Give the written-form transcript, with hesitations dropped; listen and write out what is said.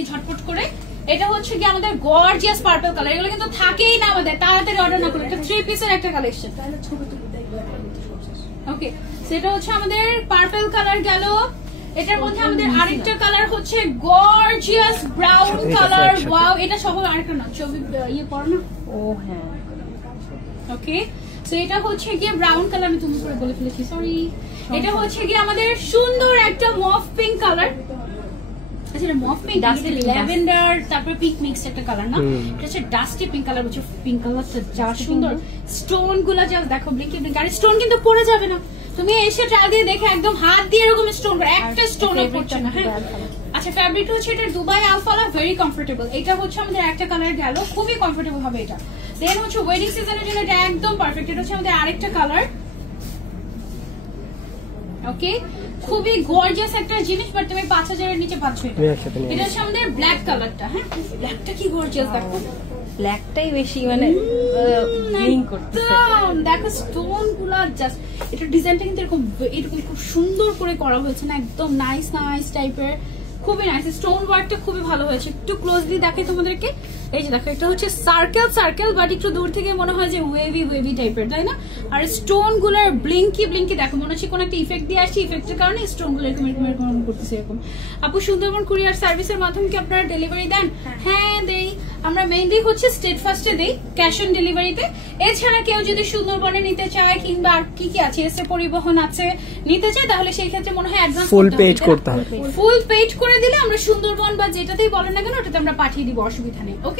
দিই ঝটপট করে। এটা হচ্ছে কি আমাদের গর্জিয়াস পার্পল কালার, এগুলো কিন্তু থাকেই না আমাদের, তাড়াতাড়ি অর্ডার না করলে। এটা 3 পিসের একটা কালেকশন। ওকে, সেটা হচ্ছে আমাদের পার্পল কালার গেল। এটার মধ্যে আমাদের আরেকটা কালার হচ্ছে গর্জিয়াস ব্রাউন কালার। ওয়াও, এটা সহ আরেকটা না ছবি ইয়ে পড়ো না। ও হ্যাঁ, ওকে, সো এটা হচ্ছে গিয়ে ব্রাউন কালার, আমি তুমি করে বলে ফেলেছি, সরি। এটা হচ্ছে গিয়ে আমাদের সুন্দর একটা মফ পিঙ্ক কালার। আচ্ছা, মফ পিঙ্ক, ল্যাভেন্ডার তারপর পিঙ্ক মিক্স একটা কালার না, এটা হচ্ছে ডাস্টি পিঙ্ক কালার। বুঝছো পিঙ্ক কালারটা যা সুন্দর, স্টোন গুলা যা দেখো, ব্লিঙ্কি গাড়ি স্টোন কিন্তু পড়ে যাবে না, তুমি এসে ট্রাই দিয়ে দেখে একদম হাত দিয়ে এরকম স্টোন, একটা স্টোনও পড়ছে না। হ্যাঁ, আচ্ছা, ফ্যাব্রিকটা হচ্ছে এটা দুবাই আলফালা, ভেরি কমফোর্টেবল। এটা হচ্ছে আমাদের একটা কালার গেল, খুবই কমফোর্টেবল হবে এটা। দেন হচ্ছে ওয়েডিং সিজনের জন্য এটা একদম পারফেক্ট। এটা হচ্ছে আমাদের আরেকটা কালার। ওকে, খুবই গর্জিয়াস একটা জিনিস, বাট তুমি 5000 এর নিচে পাচ্ছ এটা। এটা হচ্ছে আমাদের ব্ল্যাক কালারটা। হ্যাঁ, ব্ল্যাকটা কি গর্জিয়াস দেখো, ব্ল্যাকটাই বেশি মানে ব্লিঙ্ক করতেছে। দেখো স্টোন গুলা জাস্ট, এটা ডিজাইনটা কিন্তু এরকম এরকম খুব সুন্দর করে করা হয়েছে না, একদম নাইস নাইস টাইপের, খুবই নাইস। স্টোন ওয়ার্কটা খুবই ভালো হয়েছে। একটু ক্লোজলি দেখাই তোমাদেরকে, এই যে দেখো, এটা হচ্ছে সার্কেল সার্কেল, বাট একটু দূর থেকে মনে হয় যে ওয়েভি ওয়েভি টাইপের, তাই না? আর স্টোন গুলার ব্লিঙ্কি ব্লিঙ্কি দেখো, মনে হচ্ছে কোন একটা ইফেক্ট দিয়ে আসছে, ইফেক্টের কারণে স্টোন গুলো এরকম এরকম এরকম করতেছে এরকম। আপু, সুন্দরবন কুরিয়ার সার্ভিসের মাধ্যমে কি আপনারা ডেলিভারি দেন? হ্যাঁ দেই, আমরা মেইনলি হচ্ছে স্টেট ফার্স্টে দেই, ক্যাশ অন ডেলিভারিতে। এছাড়া কেউ যদি সুন্দরবনে নিতে চায় কিংবা আর কি কি আছে, এসে পরিবহন আছে, নিতে চায়, তাহলে সেই ক্ষেত্রে মনে হয় অ্যাডভান্স ফুল পেড করতে হবে। ফুল পেড করে দিলে আমরা সুন্দরবন বা যেটাতেই বলেন না কেন ওটাতে আমরা পাঠিয়ে দিব, অসুবিধা নেই। ওকে।